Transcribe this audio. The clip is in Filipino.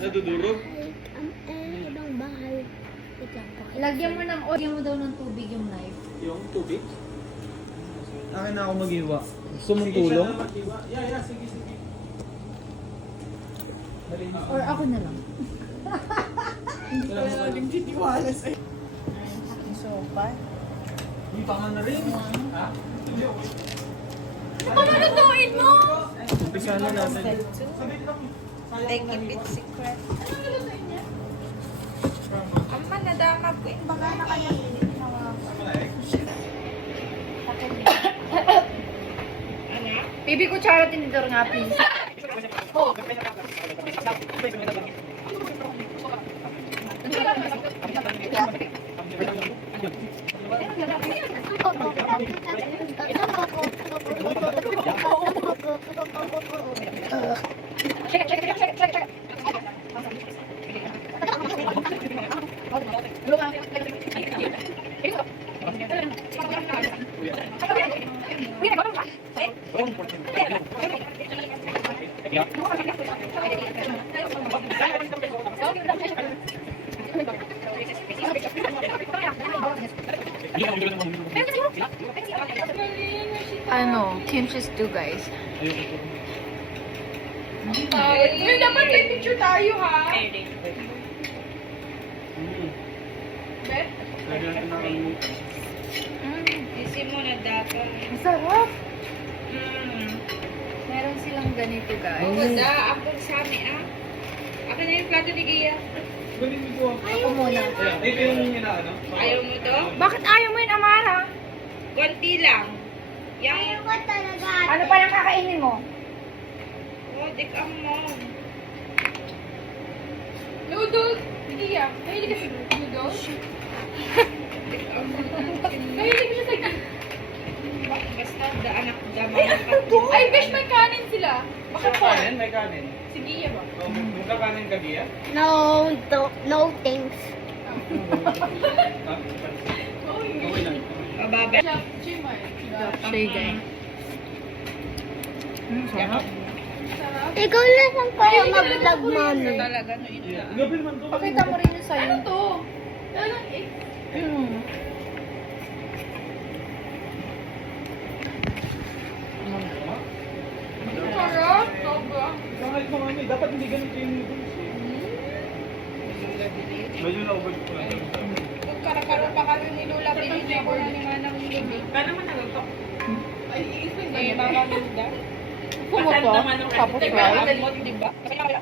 Nadudurog? Ibang bahay. Lagyan mo ng oil. Lagyan mo daw ng tubig yung knife. Yung tubig? Akin na ako mag-iwa. Gusto mong tulong? Yeah, sige. Or ako na lang. Hindi ko na lang titiwala sa'yo. Sopa. Hindi pa nga na rin. Ha? Hindi, okay. Pamalutuin mo! Umpisa na natin. They keep it secret. Amma, nadama ko yung baka na kaya. Baby ko tsara tinidor nga, please. Ano, kimchi stew, guys. Uy, dapat may picture tayo, ha? Isi mo na dapat. Ang sarap. Mm. Meron silang ganito, guys. Wala, ako sa amin, ah. Akin na yung plato ni Gia. Galing ko. Ako muna. Ito yung inaano. Ayaw mo to? Bakit ayaw mo yun, Amara? Konti lang. Yang, Ano pa lang kakainin mo? oh, dikam mo. Noodles! Gia, mahilig ka sa noodles? Dikam mo. Mahilig ka sa Basta daan ako dama. Ay, besh, may kanin sila. Baka May po. kanin, may kanin. Si Gia ba? Magkakanin ka, Gia? No thanks. Okay lang. Mababa. Jimmer. Say, guys. Sarap. Ikaw na lang kaya mag-vlog, mami. Talaga, no, yun. Gabi naman to. Pakita mo rin yung sa'yo. Ano to? Talagang eh. Sarap. Sobra. Kahit mo kami, dapat hindi ganito yung noodles. Medyo na-over ko lang. Kung karakaro pa kami ni Lola, binigay ko na ni Manang Lili. Kaya naman nagagto. Ay, iisip May mga Linda. Pumupo. Tapos rice. Diba? Kasi kaya,